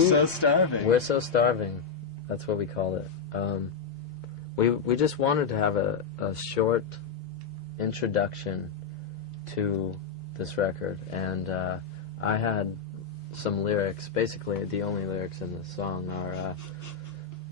so starving. We're so starving. That's what we call it. We just wanted to have a short introduction to this record, and I had some lyrics. Basically, the only lyrics in this song are,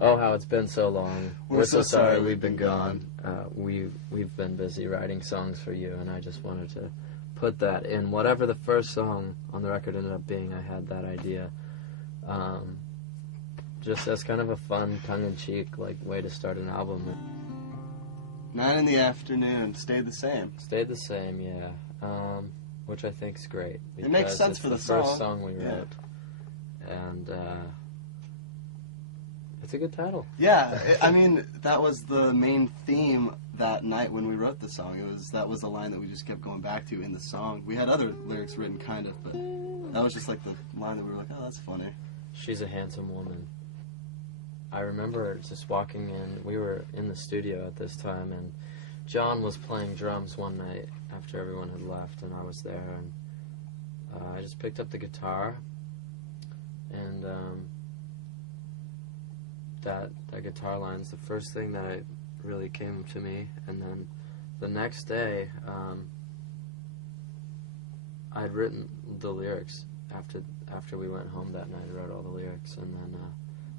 "Oh, how it's been so long. We're so sorry we've been gone. We've been busy writing songs for you," and I just wanted to put that in. Whatever the first song on the record ended up being, I had that idea. Just as kind of a fun, tongue-in-cheek way to start an album. 9 in the afternoon stayed the same. Stayed the same, yeah. Which I think's great. It makes sense for the song. First song we wrote, and it's a good title. Yeah, I mean that was the main theme that night when we wrote the song. That was the line that we just kept going back to in the song. We had other lyrics written, kind of, but that was just like the line that we were like, oh, that's funny. She's a handsome woman. I remember just walking in. We were in the studio at this time, and John was playing drums one night after everyone had left, and I was there, and I just picked up the guitar, and that guitar line's the first thing that really came to me. And then the next day, I'd written the lyrics after we went home that night. I wrote all the lyrics, and then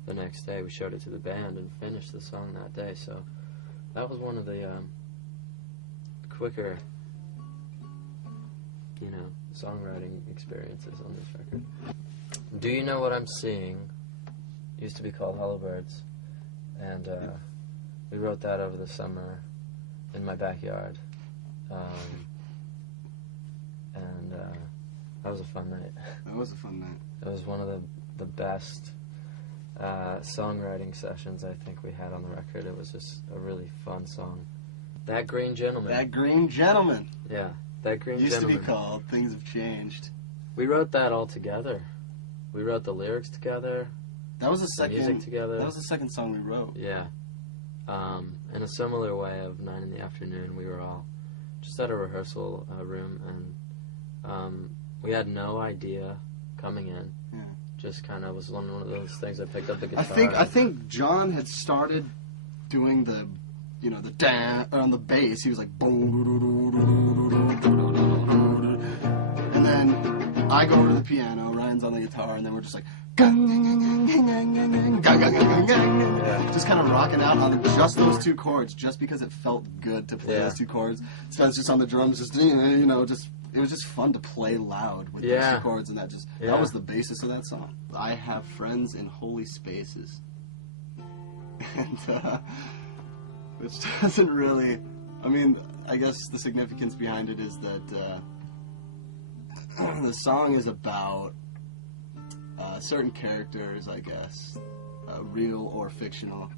the next day we showed it to the band and finished the song that day. So that was one of the quicker, songwriting experiences on this record. Do You Know What I'm Seeing used to be called Hollow Birds, and we wrote that over the summer in my backyard, and that was a fun night. That was a fun night. It was one of the best songwriting sessions I think we had on the record. It was just a really fun song. That Green Gentleman. That Green Gentleman. Yeah, That Green Used Gentleman. to be called Things Have Changed. We wrote that all together. We wrote the lyrics together. That was the second music together. That was the second song we wrote. Yeah. In a similar way of 9 in the Afternoon, we were all just at a rehearsal room, and we had no idea coming in. Yeah. Just kind of was one of those things. I picked up the guitar. I think John had started doing the dan on the bass. He was like boom, and then I go over to the piano. Ryan's on the guitar, and then we're just like just kind of rocking out on just those two chords, just because it felt good to play those two chords. Spen's just on the drums, just it was just fun to play loud with those two chords, and that was the basis of that song. I have friends in holy spaces, and which doesn't really, I mean, I guess the significance behind it is that the song is about certain characters, I guess, real or fictional,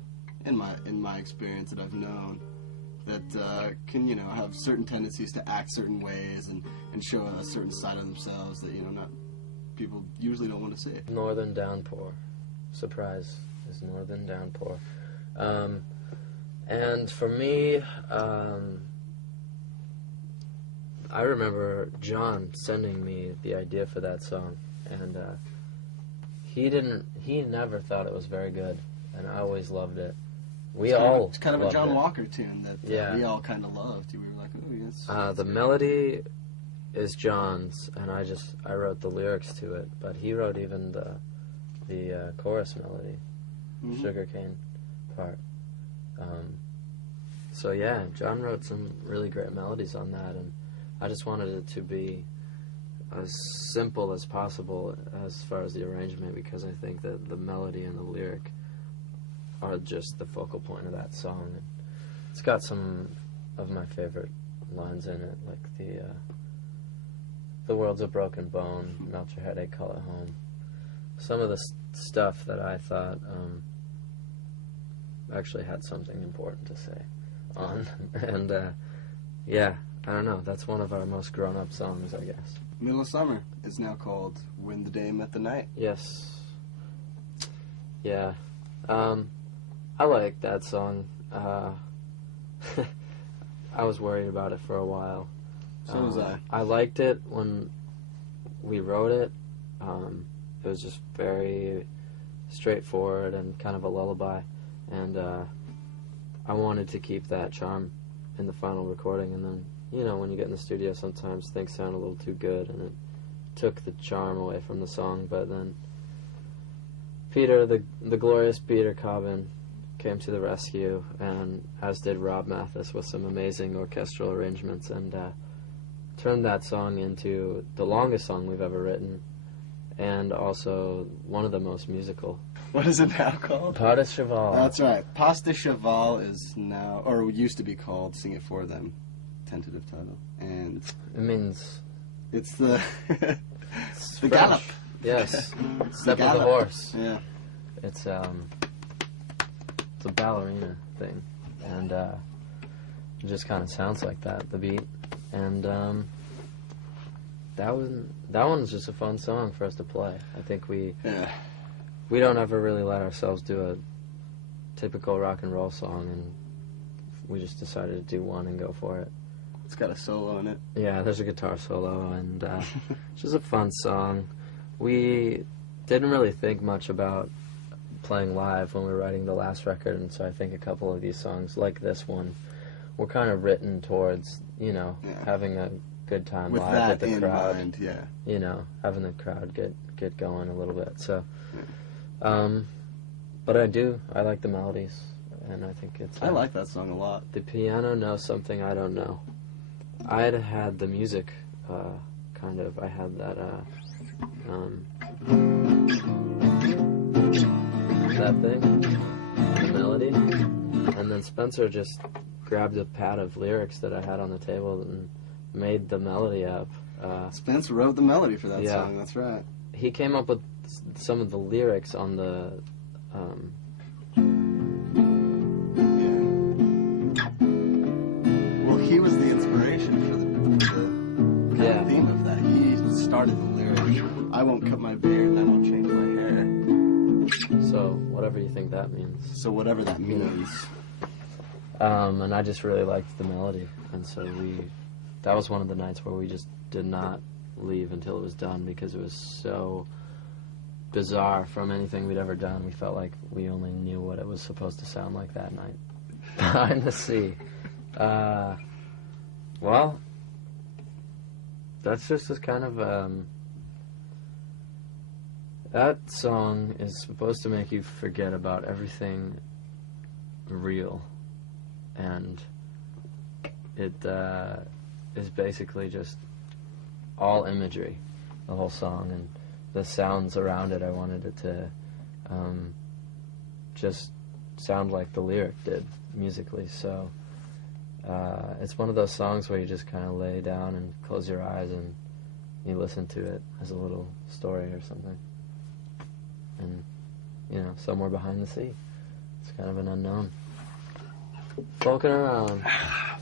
in my experience that I've known, that can have certain tendencies to act certain ways and show a certain side of themselves that not people usually don't want to see. Northern Downpour, surprise, is Northern Downpour, and for me, I remember John sending me the idea for that song, and he never thought it was very good, and I always loved it. It's kind of a John Walker tune that we all kind of loved. We were like, oh yes. The melody is John's, and I wrote the lyrics to it, but he wrote even the chorus melody, sugarcane part. So yeah, John wrote some really great melodies on that, and I just wanted it to be as simple as possible as far as the arrangement, because I think that the melody and the lyric are just the focal point of that song. And it's got some of my favorite lines in it, like the world's a broken bone, melt your headache, call it home. Some of the stuff that I thought actually had something important to say on, and yeah, I don't know, that's one of our most grown-up songs, I guess. Middle of Summer is now called When the Day Met the Night. Yes. Yeah. I like that song. I was worried about it for a while. So was I. I liked it when we wrote it. It was just very straightforward and kind of a lullaby, and I wanted to keep that charm in the final recording. And then, you know, when you get in the studio, sometimes things sound a little too good, and it took the charm away from the song. But then Peter, the glorious Peter Cobbin, came to the rescue, and as did Rob Mathis with some amazing orchestral arrangements, and turned that song into the longest song we've ever written, and also one of the most musical. What is it now called? Pas de Cheval. That's right. Pas de Cheval is now, or used to be called Sing It For Them, tentative title. And it means... It's the... It's the French. gallop. Yes. Step of the horse. Yeah. It's a ballerina thing. And it just kind of sounds like that, the beat. And that one's just a fun song for us to play. I think we don't ever really let ourselves do a typical rock and roll song, and we just decided to do one and go for it. It's got a solo in it. Yeah, there's a guitar solo, and it's just a fun song. We didn't really think much about playing live when we were writing the last record, and so I think a couple of these songs, like this one, were kind of written towards, you know, having a good time with live with the in crowd. Mind, yeah. You know, having the crowd get going a little bit. So, but I like the melodies, and I think it's... I like that song a lot. The piano knows something I don't know. I had the music, kind of, I had that, that thing, the melody, and then Spencer just grabbed a pad of lyrics that I had on the table and made the melody up. Spence wrote the melody for that song, that's right. He came up with some of the lyrics on the, Well, he was the inspiration for the kind of theme of that. He started the lyric, I won't cut my beard and I won't change my hair. So, whatever you think that means. So whatever that means. And I just really liked the melody, and so that was one of the nights where we just did not leave until it was done, because it was so bizarre from anything we'd ever done. We felt like we only knew what it was supposed to sound like that night. Behind the Sea. Well, that's just this kind of, that song is supposed to make you forget about everything real. And it is basically just all imagery, the whole song, and the sounds around it. I wanted it to just sound like the lyric did musically. So it's one of those songs where you just kind of lay down and close your eyes and you listen to it as a little story or something. And, you know, somewhere behind the sea. It's kind of an unknown. Folking around.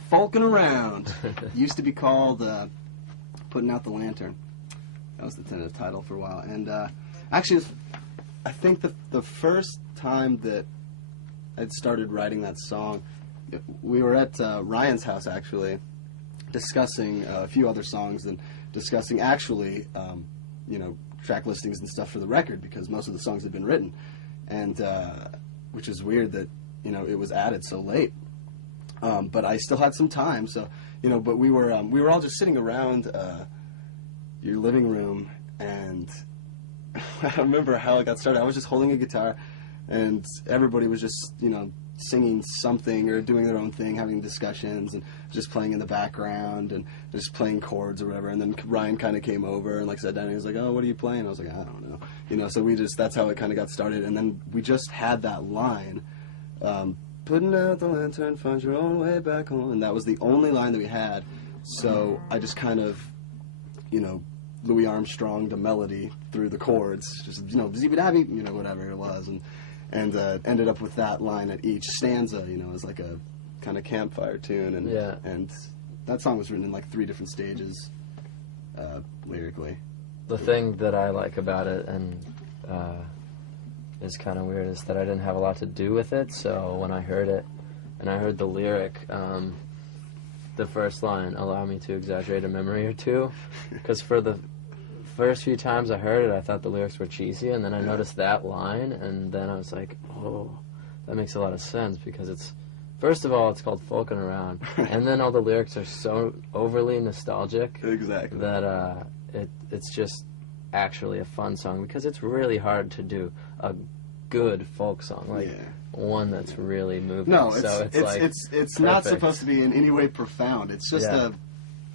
Folking around. Used to be called Putting Out the Lantern. That was the tentative title for a while. And actually, I think the first time that I'd started writing that song, we were at Ryan's house, actually, discussing a few other songs and discussing actually, you know, track listings and stuff for the record, because most of the songs had been written. And which is weird that, you know, it was added so late. But I still had some time, so, you know, but we were all just sitting around your living room, and I don't remember how it got started. I was just holding a guitar, and everybody was just, you know, singing something or doing their own thing, having discussions, and just playing in the background, and just playing chords or whatever. And then Ryan kind of came over and, like, sat down, and he was like, oh, what are you playing? I was like, I don't know. You know, so that's how it kind of got started. And then we just had that line, putting out the lantern, find your own way back home. And that was the only line that we had. So I just kind of, you know, Louis Armstrong the melody through the chords, just, you know, zee-ba-da-bee, you know, whatever it was, and ended up with that line at each stanza, you know, as like a kind of campfire tune. And and that song was written in like 3 different stages lyrically. The thing that I like about it, and is kind of weird, is that I didn't have a lot to do with it. So when I heard it, and I heard the lyric, the first line, allow me to exaggerate a memory or two, because for first few times I heard it, I thought the lyrics were cheesy, and then I noticed that line, and then I was like, oh, that makes a lot of sense, because it's, first of all, it's called Folkin' Around, and then all the lyrics are so overly nostalgic that it's just actually a fun song, because it's really hard to do a good folk song, like one that's really moving. No, so it's not supposed to be in any way profound. It's just a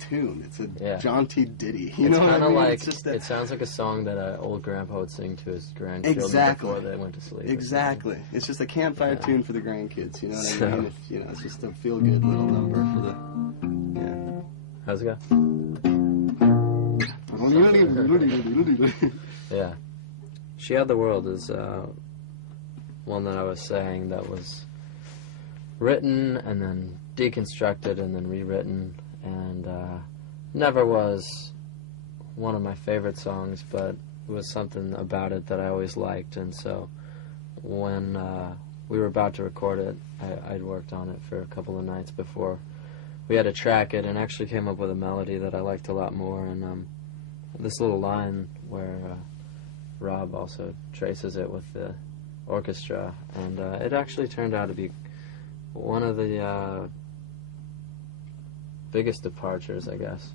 tune. It's a jaunty ditty. You know what I mean? Like, it sounds like a song that an old grandpa would sing to his grandchildren before they went to sleep. Exactly. It's just a campfire tune for the grandkids. You know what I mean? If, you know, it's just a feel-good little number for the. How's it go? Yeah. She Had the World is one that I was saying that was written and then deconstructed and then rewritten, and never was one of my favorite songs, but it was something about it that I always liked, and so when we were about to record it, I'd worked on it for a couple of nights before we had to track it, and actually came up with a melody that I liked a lot more, and this little line where Rob also traces it with the orchestra, and it actually turned out to be one of the biggest departures, I guess,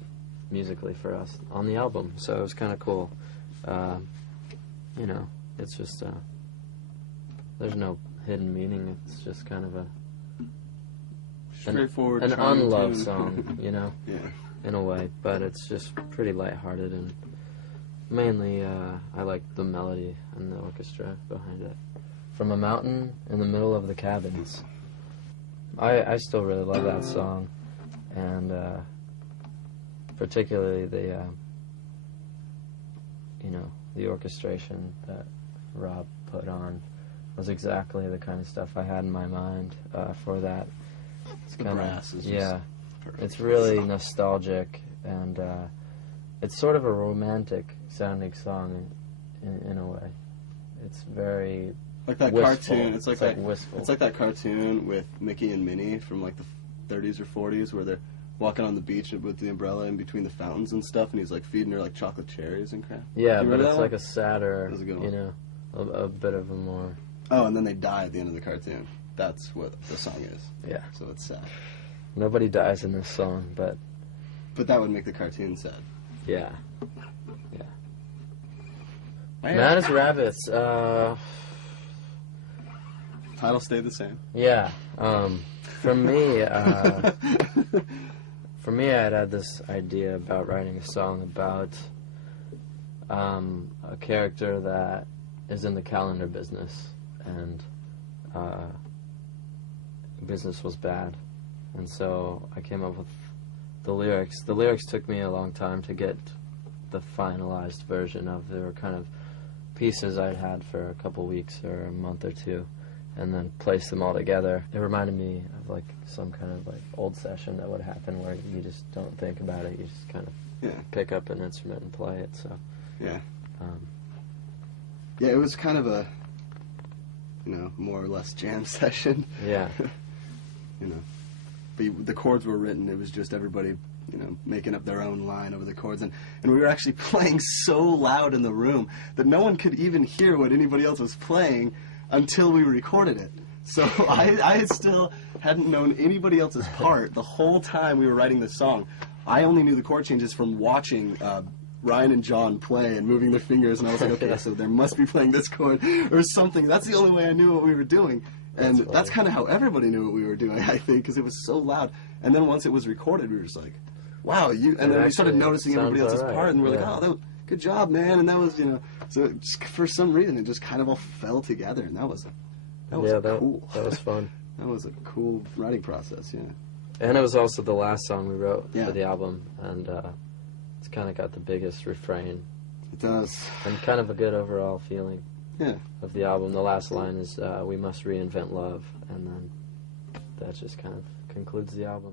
musically for us on the album, so it was kind of cool. You know, it's just there's no hidden meaning, it's just kind of straightforward, an unloved song, you know, in a way, but it's just pretty lighthearted, and mainly I like the melody and the orchestra behind it. From a Mountain in the Middle of the Cabins. I still really love that song, and particularly the you know, the orchestration that Rob put on was exactly the kind of stuff I had in my mind for that. It's kind of it's really nostalgic, and it's sort of a romantic sounding song in a way. It's very like that wistful. Cartoon. It's like wistful. It's like that cartoon with Mickey and Minnie from like the 30s or 40s, where they're walking on the beach with the umbrella in between the fountains and stuff, and he's like feeding her like chocolate cherries and crap. Yeah, but it's like a sadder, you know, a bit of a more. Oh, and then they die at the end of the cartoon. That's what the song is. Yeah. So it's sad. Nobody dies in this song, but that would make the cartoon sad. Yeah. Yeah. Mad as Rabbits. Title stayed the same. Yeah. For me, I had this idea about writing a song about a character that is in the calendar business, and business was bad, and so I came up with the lyrics. The lyrics took me a long time to get the finalized version of. They were kind of pieces I'd had for a couple weeks or a month or two, and then placed them all together. It reminded me of like some kind of like old session that would happen where you just don't think about it, you just kind of pick up an instrument and play it. So yeah, it was kind of a, you know, more or less jam session. Yeah. You know, but the chords were written. It was just everybody, you know, making up their own line over the chords, and we were actually playing so loud in the room that no one could even hear what anybody else was playing until we recorded it. So I still hadn't known anybody else's part the whole time we were writing this song. I only knew the chord changes from watching Ryan and John play and moving their fingers, and I was like, okay, so they must be playing this chord or something. That's the only way I knew what we were doing. And that's kind of how everybody knew what we were doing, I think, because it was so loud. And then once it was recorded, we were just like, wow, you. And then we started noticing everybody else's part, and we're like, oh, good job, man. And that was, you know, so just, for some reason, it just kind of all fell together, and that was cool. That was fun. That was a cool writing process, yeah. And it was also the last song we wrote for the album, and it's kind of got the biggest refrain. It does. And kind of a good overall feeling. Yeah. Of the album. The last line is, we must reinvent love, and then that just kind of concludes the album.